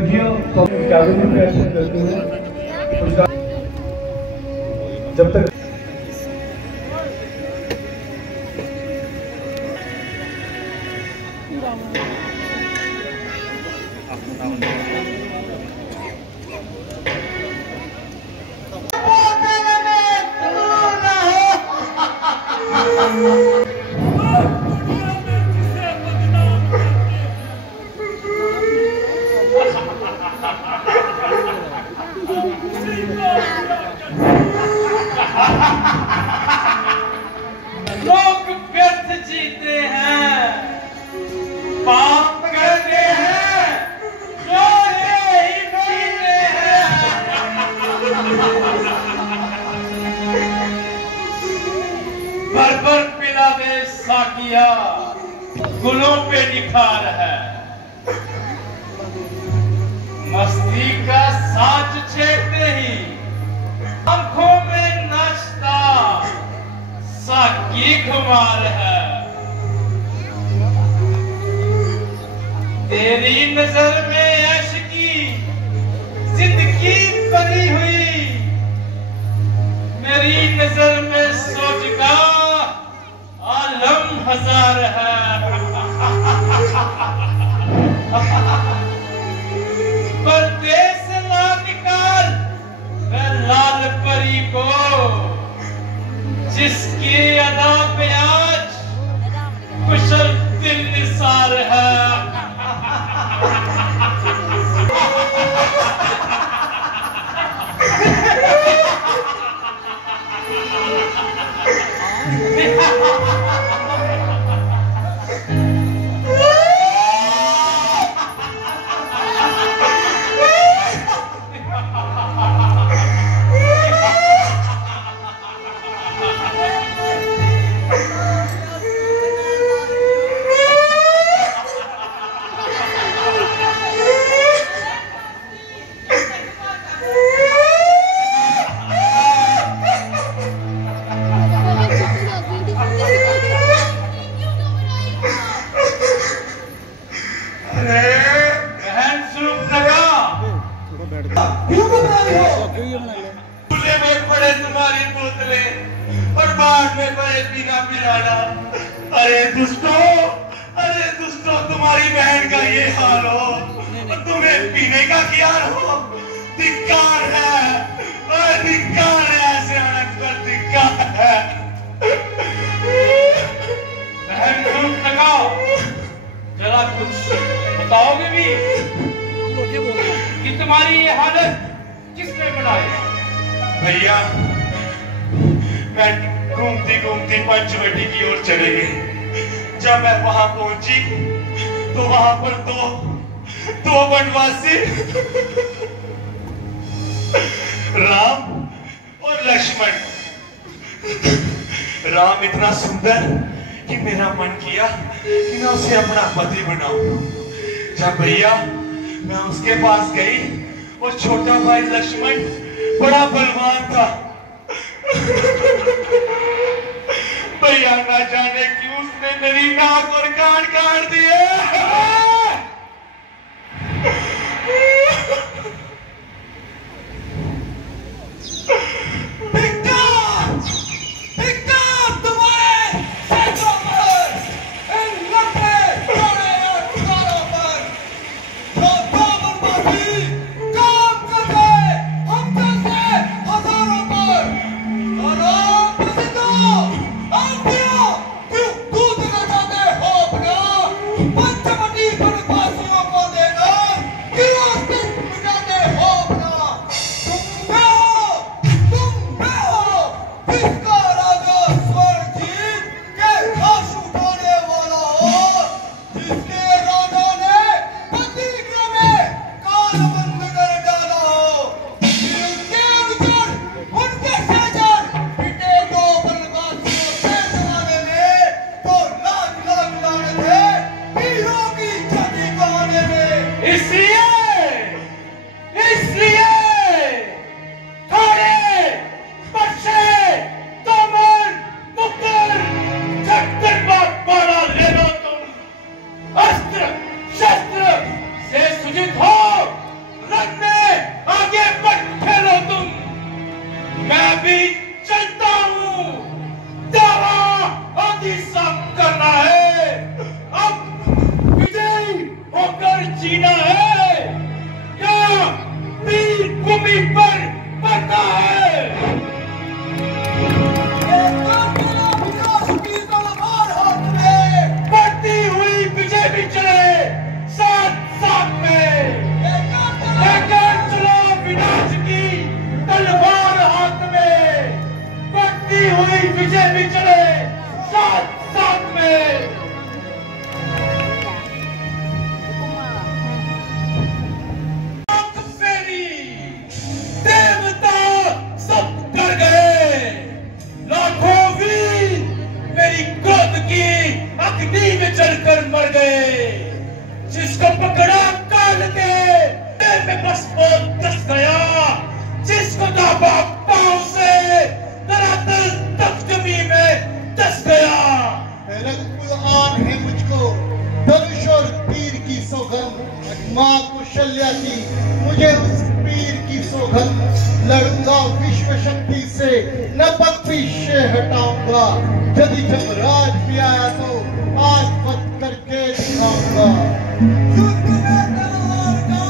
विपक्षियों cabinet में action करती हैं जब तक लोग व्यर्थ जीते हैं, पाप करते हैं, रोने ही पीते हैं। भर पिला दे साकिया, गुलों पे निखार है। मस्ती का साज छेड़ते ही आंखों में नाचता साकी खुमार है। तेरी नजर में अश्की जिंदगी भरी हुई, मेरी नजर में सोच का आलम हजार है। परदेस ना निकाल मैं लाल परी को, जिसकी अदा पे आज कुशल दिल निसार है। तुम्हारी बोतले और बाद में बड़े पीना पिलाना। अरे दुष्टो तुम्हारी बहन का ये हाल हो और तुम्हें पीने का क्या हो। धिक्कार है, धिक्कार है, ऐसे अड़क पर धिक्कार है। बहन चुप लगाओ, जरा कुछ बताओगे भी कि तुम्हारी ये हालत किसने बनाई। भैया मैं घूमती घूमती पंचवटी की ओर चले गई। जब मैं वहां पहुंची तो वहां पर दो वनवासी राम और लक्ष्मण। राम इतना सुंदर कि मेरा मन किया कि मैं उसे अपना पति बनाऊं। जब भैया मैं उसके पास गई, वो छोटा भाई लक्ष्मण बड़ा बलवान था। भैया ना जाने क्यों उसने मेरी नाक और कान काट दिए। पंचवटी जीना है या वीर भूमि पर मरना है। बढ़ती हुई विजय भी चले साथ साथ में, लेकर चलो विनाश की तलवार हाथ में। बढ़ती हुई विजय भी चले साथ साथ में। देवता सब कर गए, लाखों वीर मेरी क्रोध की अग्नि में जलकर मर गए। जिसको पकड़ा काल के में बस वो दस गया, जिसको दाबा पांव से धरातल तक जमीन में दस गया। रंगपुर है मुझको धनुष और तीर की सौगंध, माँ कौशल्या की मुझे उस पीर की सौगंध। लड़ूंगा विश्व शक्ति से न पीछे हटाऊंगा, यदि जमराज भी आया तो आज बच करके दिखाऊंगा। युद्ध में तलवार का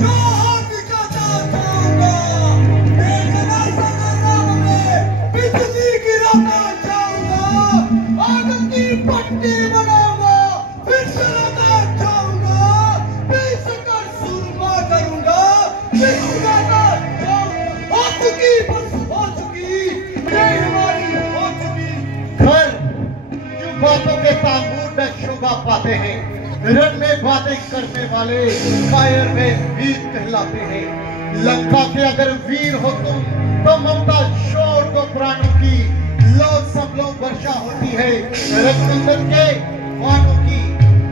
जो हाथ का चाहूंगा, देखना संग्राम में बिजली गिराता जाऊंगा। आग की पट्टी बनाऊंगा, फिर चलाता जाऊंगा, बेशकर सुरमा करूंगा, फिर उड़ाता जाऊंगा। हो चुकी बस हो चुकी, हमारी हो चुकी। घर जो बातों के तांबूर न शोभा पाते हैं, रण में बातें करने वाले कायर में वीर कहलाते हैं। लंका के अगर वीर हो तुम तो ममता शोर दो प्राणों की, लो सब लोग वर्षा होती है रघुनंदन के वानों की।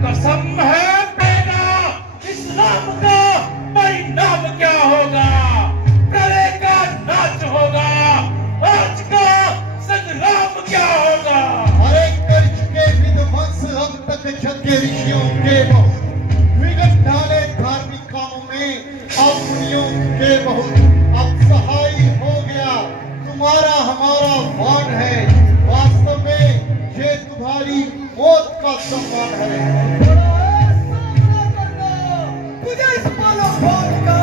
कसम है बेटा इस्लाम का परिणाम क्या होगा, प्रलय का नाच होगा, आज का संग्राम क्या होगा। अरे कर चुके विध्वंस अब तक जगे ऋषियों के बहुत, विघट डाले धार्मिक कामों में अब मुनियों के बहुत। अब सहाय हो गया तुम्हारा हमारा वाण है, वास्तव में ये तुम्हारी मौत का सम्मान है। तुझे इस पालो भाग का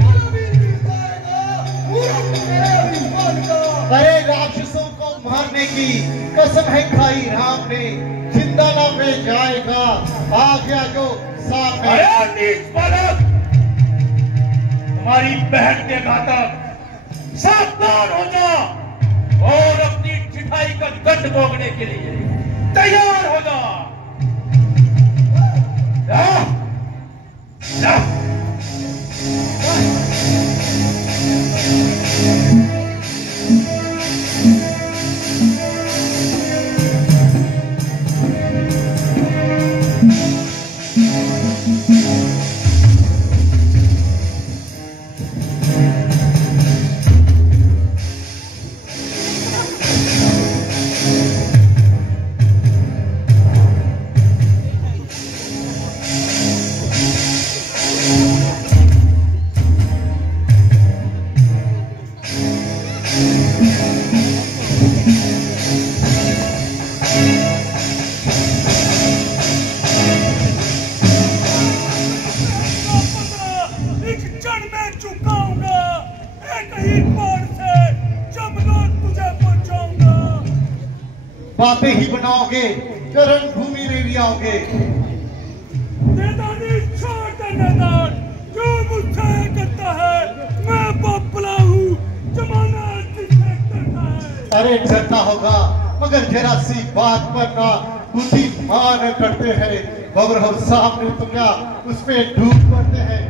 बल भी मिल जाएगा, मूर्ख मेरे विमान का। अरे राक्षसों को मारने की कसम है खाई राम ने, जिंदा ना में जाएगा आ गया जो सामने। अरे नीच बालक, तुम्हारी बहन के घातक, सावधान हो जा और अपनी ठिठाई का दंड भोगने के लिए तैयार हो जा। बातें ही बनाओगे, रण भूमि में भी आओगे। मैदानी छोड़ दे मैदान, जो मुझसे करता है मैं बपला हूँ, जमाना जिसे करता है। अरे डरता होगा मगर जरा सी बात पर ना बुद्धिमान करते हैं, और हम सामने तो क्या उसमें डूब पड़ते हैं।